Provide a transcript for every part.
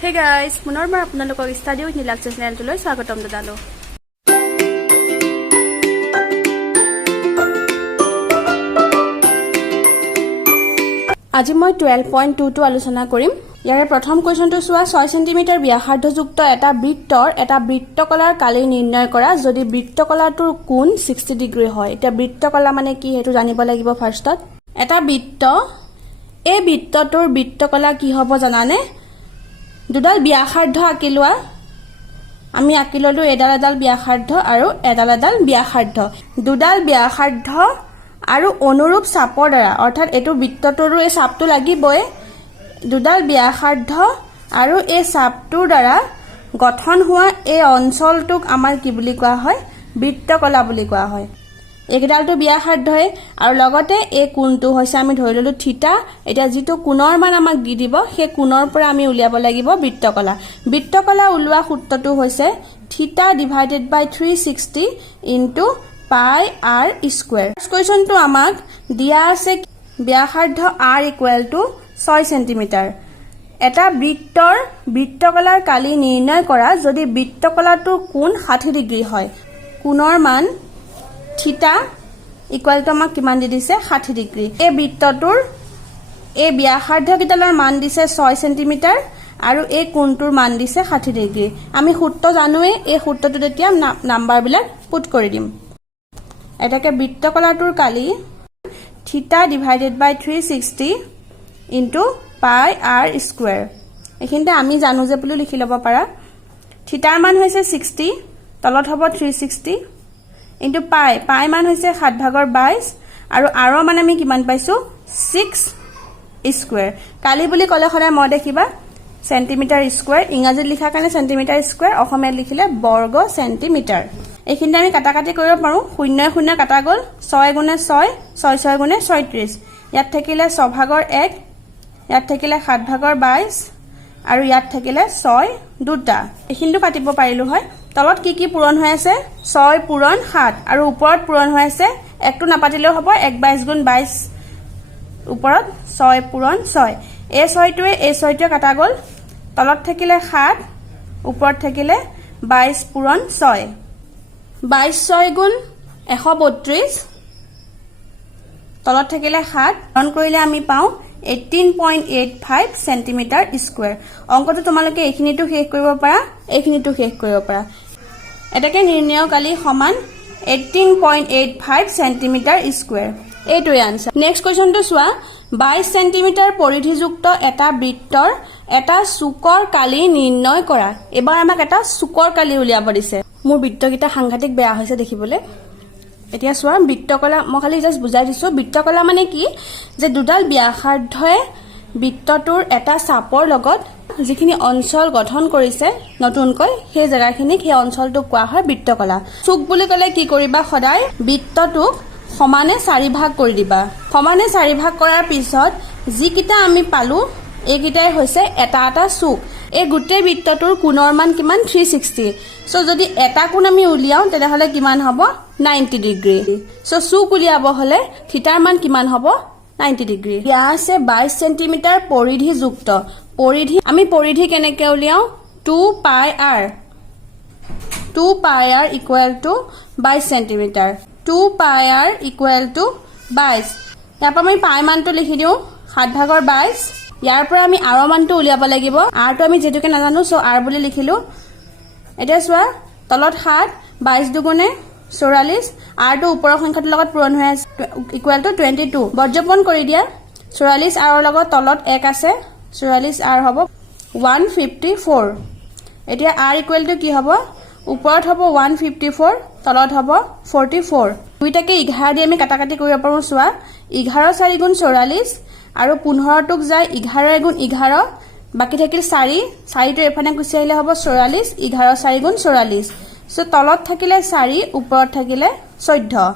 Hey guys, পুনৰবাৰ আপোনালোকক study with Nilakshi চেনেলটোলৈ স্বাগতম জনালো। আজি মই 12.22 আলোচনা কৰিম। ইয়াৰে প্ৰথম কোৱেশ্যনটো চোৱা 6 সেন্টিমিটাৰ ব্যাসাৰ্ধযুক্ত এটা বৃত্তকলাৰ কালি নিৰ্ণয় কৰা যদি বৃত্তকলাটোৰ কোণ 60 ডিগ্ৰী হয়। এটা বৃত্তকলা মানে কি হেতু জানিব লাগিব ফাৰ্ষ্টত। এটা বৃত্ত, এই বৃত্তটোৰ বৃত্তকলা কি হ'ব জানানে? দুডাল ব্যাসাৰ্ধ আঁকি লোৱা। আমি আঁকি ললো এডাল ব্যাসাৰ্ধ আৰু এডাল ব্যাসাৰ্ধ। দুডাল ব্যাসাৰ্ধ আৰু অনুৰূপ চাপৰ দ্বাৰা, অৰ্থাৎ এইটো বৃত্তটোৰো এই চাপটো লাগিবই। দুডাল ব্যাসাৰ্ধ আৰু এই চাপটোৰ দ্বাৰা গঠন হোৱা এই অঞ্চলটোক আমাৰ কি বুলি কোৱা হয়? বৃত্তকলা বুলি কোৱা হয়। এইকেইডালটো ব্যাসাৰ্ধই আৰু লগতে এই কোণটো হৈছে আমি ধৰি ললো থিটা। এতিয়া যিটো কোণৰ মান আমাক দি দিব সেই কোণৰ পৰা আমি উলিয়াব লাগিব বৃত্তকলা। বৃত্তকলা উলিওৱা সূত্ৰটো হৈছে থিটা ডিভাইডেড বাই 360 ইনটু পাই আৰ স্কুৱেৰ। কুৱেশ্যনটো আমাক দিয়া আছে ব্যাসাৰ্ধ r ইকুৱেল টু 6 সেন্টিমিটাৰ। এটা বৃত্তৰ বৃত্তকলাৰ কালি নিৰ্ণয় কৰা যদি বৃত্তকলাটোৰ কোণ 60 ডিগ্ৰী হয়। কোণৰ মান থিটা ইকুৱেল টু আমাক কিমান দি দিছে? 60 ডিগ্ৰী। এই বৃত্তটোৰ এই ব্যাসাৰ্ধ কেইডালৰ মান দিছে 6 সেন্টিমিটাৰ আৰু এই কোণটোৰ মান দিছে 60 ডিগ্ৰী। আমি সূত্ৰ জানোৱে, এই সূত্ৰটোত এতিয়া নাম্বাৰবিলাক পুট কৰি দিম। এটাকে বৃত্তকলাটোৰ কালি থিটা ডিভাইডেড বাই 360 ইনটু পাই আৰ স্কুৱেৰ। এইখিনিতে আমি জানো যে বুলি লিখি ল'ব পাৰা। থিটাৰ মান হৈছে 60, তলত হ'ব 360 ইনটু পাই মান হৈছে 7/22 আৰু আৰৰ মান আমি কিমান পাইছো? 6 স্কুৱেৰ। কালি বুলি ক'লে সদায় মই দেখিবা সেন্টিমিটাৰ স্কুৱেৰ, ইংৰাজীত লিখাৰ কাৰণে সেন্টিমিটাৰ স্কুৱেৰ, অসমীয়াত লিখিলে বৰ্গ সেন্টিমিটাৰ। এইখিনিতে আমি কাটাকাটি কৰিব পাৰো। 0 0 কাটা গ'ল, 6 গুণে 6, 6 6 গুণে 36। ইয়াত থাকিলে 6/1, ইয়াত থাকিলে 7/22 আৰু ইয়াত থাকিলে 6 দুটা। এইখিনিটো কাটিব পাৰিলো হয়। তলত কি কি পূৰণ হৈ আছে? 6 পূৰণ 7 আৰু ওপৰত পূৰণ হৈ আছে 1টো নাপাতিলেও হ'ব, 1 22 গুণ 22 ওপৰত 6 পূৰণ 6। এই 6টোৱে কাটা গ'ল, তলত থাকিলে 7, ওপৰত থাকিলে 22 পূৰণ 6। 22 6 গুণ 132, তলত থাকিলে 7, পূৰণ কৰিলে আমি পাওঁ 18.85 সেন্টিমিটাৰ স্কুৱেৰ। অংকটো তোমালোকে এইখিনিটো শেষ কৰিব পাৰা, এইখিনিটো শেষ কৰিব পাৰা। এটাকে নিৰ্ণয় কালি সমান 18.85 সেন্টিমিটাৰ স্কুৱেৰ। এইটোৱে আনসাৰ। নেক্সট কুৱেশ্যনটো চোৱা 22 সেন্টিমিটাৰ পৰিধিযুক্ত এটা বৃত্তৰ এটা চুকৰ কালি নিৰ্ণয় কৰা। এবাৰ আমাক এটা চুকৰ কালি উলিয়াব দিছে। মোৰ বৃত্তকেইটা সাংঘাতিক বেয়া হৈছে দেখিবলৈ। এতিয়া চোৱা বৃত্তকলা মই খালি জাষ্ট বুজাই দিছো। বৃত্তকলা মানে কি? যে দুডাল ব্যাসাৰ্ধই বৃত্তটোৰ এটা চাপৰ লগত যিখিনি অঞ্চল গঠন কৰিছে নতুনকৈ, সেই জেগাখিনিক সেই অঞ্চলটোক কোৱা হয় বৃত্তকলা। চুক বুলি ক'লে কি কৰিবা? সদায় বৃত্তটোক সমানে 4 ভাগ কৰি দিবা। সমানে 4 ভাগ কৰাৰ পিছত যিকেইটা আমি পালো এইকেইটাই হৈছে এটা এটা চুক। এই গোটেই বৃত্তটোৰ কোণৰ মান কিমান? 360। সো যদি এটা কোণ আমি উলিয়াও তেতিয়াহ'লে কিমান হ'ব? 90 ডিগ্ৰী। সো চুক উলিয়াব হলে থিটাৰ মান কিমান হ'ব? 90 ডিগ্ৰী। দিয়া আছে 22 সেন্টিমিটাৰ পৰিধিযুক্ত। আমি পৰিধি কেনেকে উলিয়াও? 2 পাই আৰ ইকুৱেল টু 22 সেন্টিমিটাৰ। 2 পাই আৰ ইকুৱেল টু 22। ইয়াৰ পৰা আমি পাই মানটো লিখি দিওঁ 7/22। ইয়াৰ পৰা আমি আৰৰ মানটো উলিয়াব লাগিব। আৰটো আমি যেতুকে নাজানো, সো আৰ বুলি লিখিলো। এতিয়া চোৱা তলত 7, 22 দুগুণে 44, আৰটো ওপৰৰ সংখ্যাটোৰ লগত পূৰণ হৈ আছে ইকুৱেল টু 22। বৰ্জপন কৰি দিয়া। 44 আৰৰ লগত তলত 1 আছে, 44 আৰ হ'ব 154। এতিয়া আৰ ইকুৱেল টু কি হ'ব? ওপৰত হ'ব 154, তলত হ'ব 44। দুইটাকে 11 দি আমি কাটাকাটি কৰিব পাৰো। চোৱা 11 4 গুণ 44 আৰু 15টোক যায় 11 গুণ 11, বাকি থাকিল 4, 4টো এফালে গুচি আহিলে হ'ব 44, 11 4 গুণ 44। সো তলত থাকিলে 4, ওপৰত থাকিলে 14।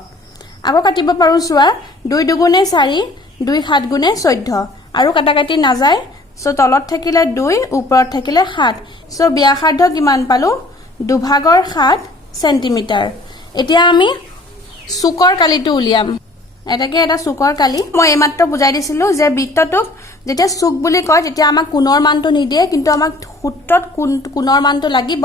আকৌ কাটিব পাৰো। চোৱা 2 দুগুণে 4, 2 7 গুণে 14 আৰু কাটাকাটি নাযায়। সো তলত থাকিলে 2, ওপৰত থাকিলে 7। সো ব্যাসাৰ্ধ কিমান পালো? 2/7 সেন্টিমিটাৰ। এতিয়া আমি চুকৰ কালিটো উলিয়াম। এটাকে এটা চুকৰ কালি মই এইমাত্ৰ বুজাই দিছিলো যে বৃত্তটোক যেতিয়া চুক বুলি কয় তেতিয়া আমাক কোণৰ মানটো নিদিয়ে কিন্তু আমাক সূত্ৰত কোণৰ মানটো লাগিব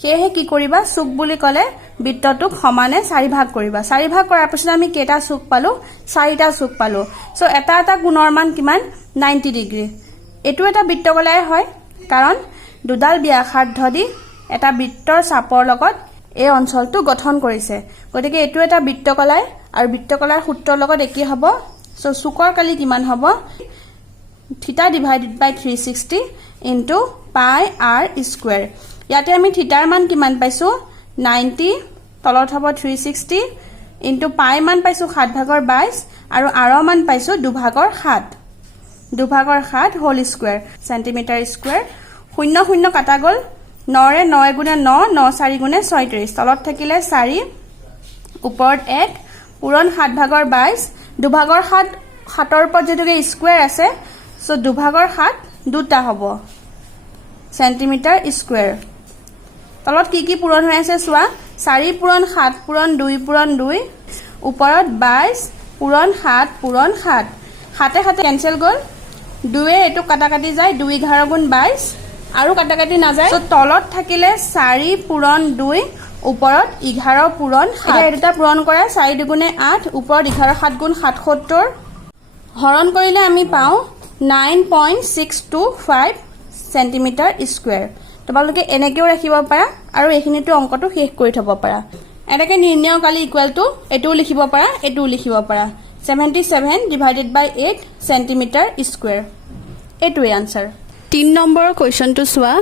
সেয়ে কি কৰিবা চুক বুলি ক'লে বৃত্তটোক সমানে 4 ভাগ কৰিবা 4 ভাগ কৰাৰ পিছত আমি কেটা চুক পালো 4টা চুক পালো সো এটা এটা কোণৰ মান কিমান 90 ডিগ্ৰী এটো এটা বৃত্তকলাই হয় কাৰণ দুডাল ব্যাসাৰ্ধ দি এটা বৃত্তৰ চাপৰ লগত এই অঞ্চলটো গঠন কৰিছে গতিকে এটো এটা বৃত্তকলাই আৰু বৃত্তকলাৰ সূত্ৰৰ লগত একে হ'ব সো চুকৰ কালি কিমান হ'ব থিটা ডিভাইডেড বাই 360 ইনটু পাই r স্কয়াৰ ইয়াতে আমি থিটাৰ মান কিমান পাইছো 90 তলত হ'ব 360 ইনটু পাই মান পাইছো 7 ভাগৰ 22 আৰু r মান পাইছো 2 ভাগৰ 7 হোল স্কয়াৰ সেন্টিমিটাৰ স্কয়াৰ 0 0 কাটা গল 9 ৰে 9 গুণে 9 9 4 গুণে 36 তলত থাকিলে 4 ওপৰত 1 পূৰণ 7 ভাগৰ 22 2 ভাগৰ 7 7ৰ ওপৰত যেটোকে স্কয়াৰ আছে সো 2 ভাগৰ 7 দুটা হ'ব সেন্টিমিটাৰ স্কয়াৰ তলত কি পূৰণ হৈ আছে চোৱা 4 পূৰণ 7 পূৰণ 2 পূৰণ 2 ওপৰত 22 পূৰণ 7 পূৰণ 7 হাতে হাতে কেনসেল গল 2 এ এটো কাটা কাটি যায় 2 11 গুণ 22 আৰু কাটা কাটি না যায় সো তলত থাকিলে 4 পূৰণ 2 ওপৰত 11 পূৰণ 7 এটা পূৰণ কৰা 4 দুগুণে 8 ওপৰত 11 7 গুণ 77 হৰণ কৰিলে আমি পাও 9.625 সেন্টিমিটাৰ স্কয়াৰ তোমালোকে এনেকেও ৰাখিব পাৰা আৰু এইখিনিটো অংকটো শেষ কৰি থব পাৰা এটাকে নিৰ্ণয় কালি ইকুৱেল টু এটো লিখিব পাৰা এটো লিখিব পাৰা 77 ডিভাইডেড বাই 8 সেন্টিমিটাৰ স্কয়াৰ এটোই আনসাৰ 3 নম্বৰৰ কোৱেশ্চনটো চোৱা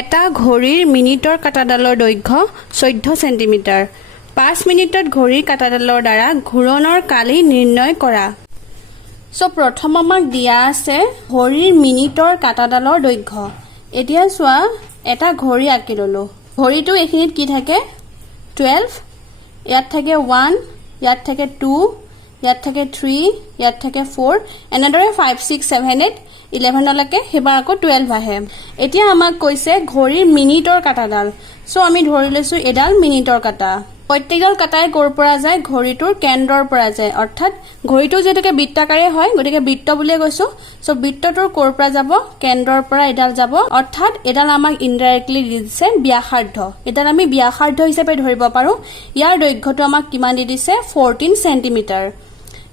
এটা ঘড়ীৰ মিনিটৰ কাটাডালৰ দৈৰ্ঘ্য 14 সেন্টিমিটাৰ 5 মিনিটত ঘড়ীৰ কাটাডালৰ দ্বাৰা ঘূৰণৰ কালি নিৰ্ণয় কৰা সো প্ৰথম আমাক দিয়া আছে ঘড়ীৰ মিনিটৰ কাটাডালৰ দৈৰ্ঘ্য এতিয়া চোৱা এটা ঘড়ী আঁকি ললো ঘড়ীটো এখিনিত কি থাকে 12 ইয়াত থাকে 1 ইয়াত থাকে 2 ইয়াত থাকে 3 ইয়াত থাকে 4 এনেদৰে 5 6 7 8 11 লৈকে হেবা আকৌ 12 আহে এতিয়া আমাক কৈছে ঘড়ীৰ মিনিটৰ কাটাডাল সো আমি ধৰি লৈছো এডাল মিনিটৰ কাটা প্ৰত্যেকডাল কাটাই কৰ পৰা যায় ঘড়ীটোৰ কেন্দ্ৰৰ পৰা যায় অৰ্থাৎ ঘড়ীটো যেটাকে বৃত্তাকাৰে হয় গতিকে বৃত্ত বুলিয়ে কৈছো সো বৃত্তটোৰ কৰ পৰা যাব কেন্দ্ৰৰ পৰা এডাল যাব অৰ্থাৎ এডাল আমাক ইনডাইৰেক্টলি দিছে ব্যাসাৰ্ধ এডাল আমি ব্যাসাৰ্ধ হিচাপে ধৰিব পাৰো ইয়াৰ দৈৰ্ঘ্যটো আমাক কিমান দিছে 14 সেন্টিমিটাৰ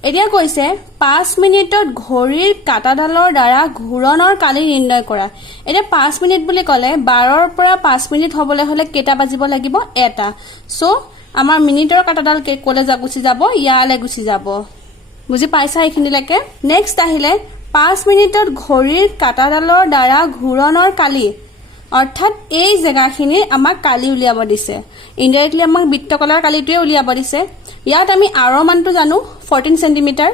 এতিয়া কৈছে 5 মিনিটত ঘড়ীৰ কাটাডালৰ দ্বাৰা ঘূৰণৰ কালি নিৰ্ণয় কৰা এতিয়া 5 মিনিট বুলি ক'লে 12ৰ পৰা 5 মিনিট হ'বলৈ হলে কেটা বাজিব লাগিব এটা সো আমাৰ মিনিটৰ কাটাডাল কলে গুচি যাব ইয়ালে গুচি যাব বুজি পাইছা এইখিনিলৈকে নেক্সট আহিলে 5 মিনিটত ঘড়ীৰ কাটাডালৰ দ্বাৰা ঘূৰণৰ কালি অৰ্থাৎ এই জায়গাখিনি আমাক কালি উলিয়াব দিছে ইনডাইৰেক্টলি আমাক বৃত্তকলাৰ কালিটোৱে উলিয়াব দিছে ইয়াত আমি r মানটো জানো 14 সেন্টিমিটাৰ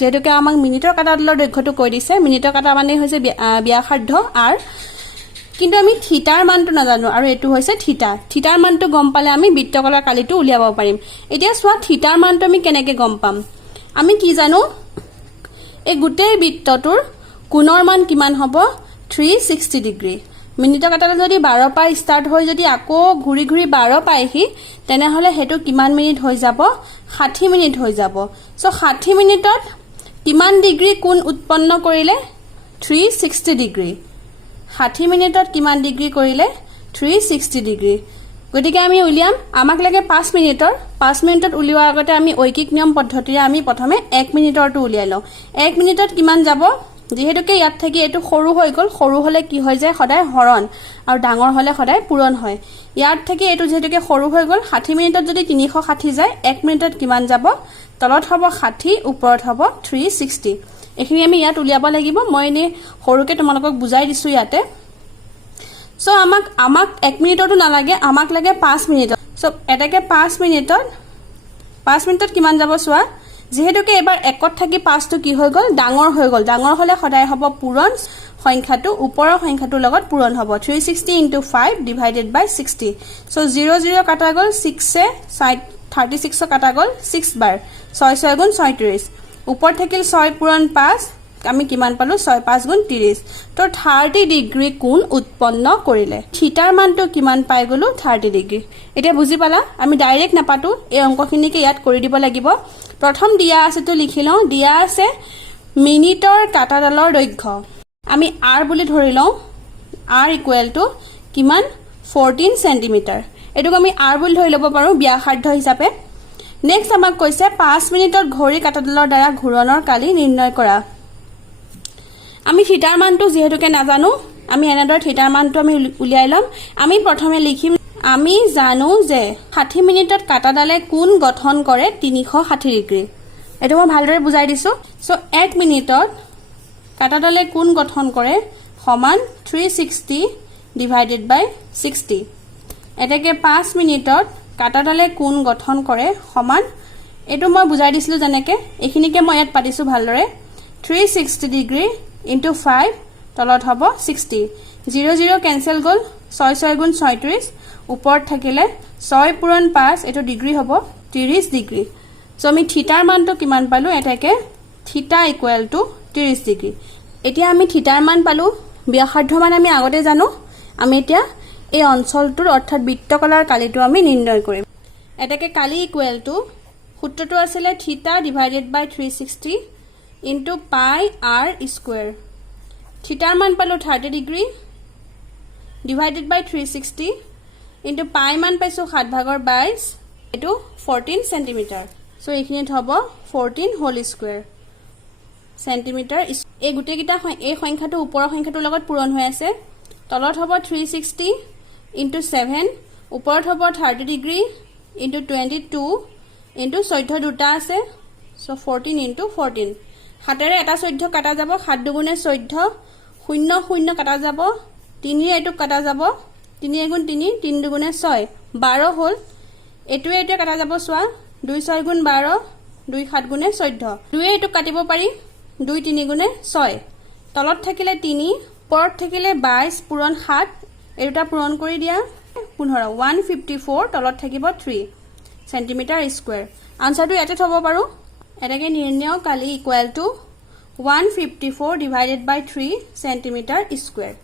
যেটোকে আমাক মিনিটৰ কাটাডালৰ দৈৰ্ঘ্যটো কৈ দিছে মিনিটৰ কাটা মানে হৈছে ব্যাসাৰ্ধ r কিন্তু আমি থিটাৰ মানটো নাজানো আৰু এটো হৈছে থিটাৰ মানটো গম পালে আমি বৃত্তকলাৰ কালিটো উলিয়াব পাৰিম এতিয়া চোৱা থিটাৰ মানটো আমি কেনেকে গম পাম আমি কি জানো এই গুটেই বৃত্তটোৰ কোণৰ মান কিমান হ'ব 360 ডিগ্ৰী মিনিটৰ কাটাডাল যদি 12 পৰা ষ্টাৰ্ট হৈ যদি আকৌ ঘূৰি ঘূৰি 12 পাইহি তেনেহলে হেতু কিমান মিনিট হৈ যাব 60 মিনিট হৈ যাব সো 60 মিনিটত কিমান ডিগ্ৰী কোণ উৎপন্ন কৰিলে 360 ডিগ্ৰী 60 মিনিটত কিমান ডিগ্ৰী কৰিলে 360 ডিগ্ৰী গতিকে আমি উলিয়াম আমাক লাগে 5 মিনিটত উলিওৱাৰ আগতে আমি ঐকিক নিয়ম পদ্ধতিৰে আমি প্ৰথমে 1 মিনিটৰটো উলিয়াই লওঁ 1 মিনিটত কিমান যাব যেহেতুকে ইয়াত থাকি এটো সৰু হৈ গল সৰু হলে কি হৈ যায় সদায় হৰণ আৰু ডাঙৰ হলে সদায় পূৰণ হয় ইয়াত থাকি এটো যেহেতুকে সৰু হৈ গল 60 মিনিটত যদি 360 যায় 1 মিনিটত কিমান যাব তলত হ'ব 60 ওপৰত হ'ব 360 এখিনি আমি ইয়াত উলিয়াব লাগিব মই নে সৰুকে তোমালোকক বুজাই দিছো ইয়াতে সো আমাক 1 মিনিটটো নালাগে আমাক লাগে 5 মিনিট সো এটাকে 5 মিনিটত কিমান যাব চোৱা যেহেতুকে এবাৰ একত থাকি 5 টো কি হৈ গল ডাঙৰ হলে সদায় হ'ব পূৰণ সংখ্যাটো ওপৰৰ সংখ্যাটোৰ লগত পূৰণ হ'ব 360 * 5 ডিভাইডেড বাই 60 সো 0 0 কাটা গল 6 এ 36 কাটা গল 6 বাৰ 6 6 গুণ 36 ওপৰ থাকিল 6 পূৰণ 5 আমি কিমান পালো 6 5 গুণ 30 তো 30 ডিগ্ৰী কোণ উৎপন্ন কৰিলে থিটাৰ মানটো কিমান পাই গলো 30 ডিগ্ৰী এটা বুজি পালা আমি ডাইৰেক্ট নাপাতো এই অংকখিনিকে ইয়াত কৰি দিব লাগিব প্ৰথম দিয়া আছে তো লিখি লওঁ দিয়া আছে মিনিটৰ কাটাডালৰ দৈৰ্ঘ্য আমি r বুলি ধৰি লওঁ r ইকুৱেল টু কিমান 14 সেন্টিমিটাৰ এটুক আমি r বুলি ধৰি লব পাৰো ব্যাসাৰ্ধ হিচাপে নেক্সট আমাক কৈছে 5 মিনিটত ঘড়ী কাটাডালৰ দ্বাৰা ঘূৰণৰ কালি নিৰ্ণয় কৰা আমি থিটাৰ মানটো যেহেতুকে নাজানো আমি এনেদৰ থিটাৰ মানটো আমি উলিয়াই লম আমি প্ৰথমে লিখিম আমি জানো যে 60 মিনিটত কাটাডালে কোণ গঠন কৰে 360 ডিগ্ৰী এটো মই ভালদৰে বুজাই দিছো সো 1 মিনিটত কাটাডালে কোণ গঠন কৰে সমান 360 ডিভাইডেড বাই 60 এটাকে 5 মিনিটত কাটাডালে কোণ গঠন কৰে সমান এটো মই বুজাই দিছিলো জনেকে এখিনিকে মই ইয়াত পাতিছো ভালদৰে 360 ডিগ্ৰী into 5 তলত হ'ব 60 0 0 ক্যান্সেল গল 6 6 গুণ 36 ওপৰত থাকিলে 6 পূৰণ 5 এটো ডিগ্ৰী হ'ব 30 ডিগ্ৰী সো আমি থিটাৰ মানটো কিমান পালো এটাকে থিটা ইকুৱেল টু 30 ডিগ্ৰী এতিয়া আমি থিটাৰ মান পালো ব্যাসাৰ্ধ মান আমি আগতে জানো আমি এতিয়া এই অঞ্চলটোৰ অৰ্থাৎ বৃত্তকলাৰ কালিটো আমি নিৰ্ণয় কৰিম এটাকে কালি ইকুৱেল টু সূত্ৰটো আছিল থিটা ডিভাইডেড বাই 360 into pi r square theta মান পালো 30 degree divided by 360 into pi মান পাইছো 7 ভাগৰ 22 এটো 14 সেন্টিমিটাৰ সো এইখিনিত হ'ব 14 হোল স্কয়াৰ সেন্টিমিটাৰ এই গুটে কিটা এই সংখ্যাটো ওপৰৰ সংখ্যাটোৰ লগত পূৰণ হৈ আছে তলত হ'ব 360 into 7 ওপৰত হ'ব 30 ডিগ্ৰী into 22 into 14 দুটা আছে সো 14 into 14 হাতেৰে এটা 14 কাটা যাব 7 দুগুণে 14 0 0 কাটা যাব 3 এটো কাটা যাব 3 গুণ 3 3 দুগুণে 6 12 হল এটোৱে এটো কাটা যাব সোৱা 2 6 গুণ 12 2 7 গুণে 14 2 এটো কাটিব পাৰি 2 3 গুণে 6 তলত থাকিলে 3 ওপৰত থাকিলে 22 পূৰণ 7 এটোটা পূৰণ কৰি দিয়া 15 154 তলত থাকিব 3 সেন্টিমিটাৰ স্কয়াৰ আনসাৰটো ইয়াতে থব পাৰো এটাকে নিৰ্ণয় কালি equal to 154 divided by 3 centimeter square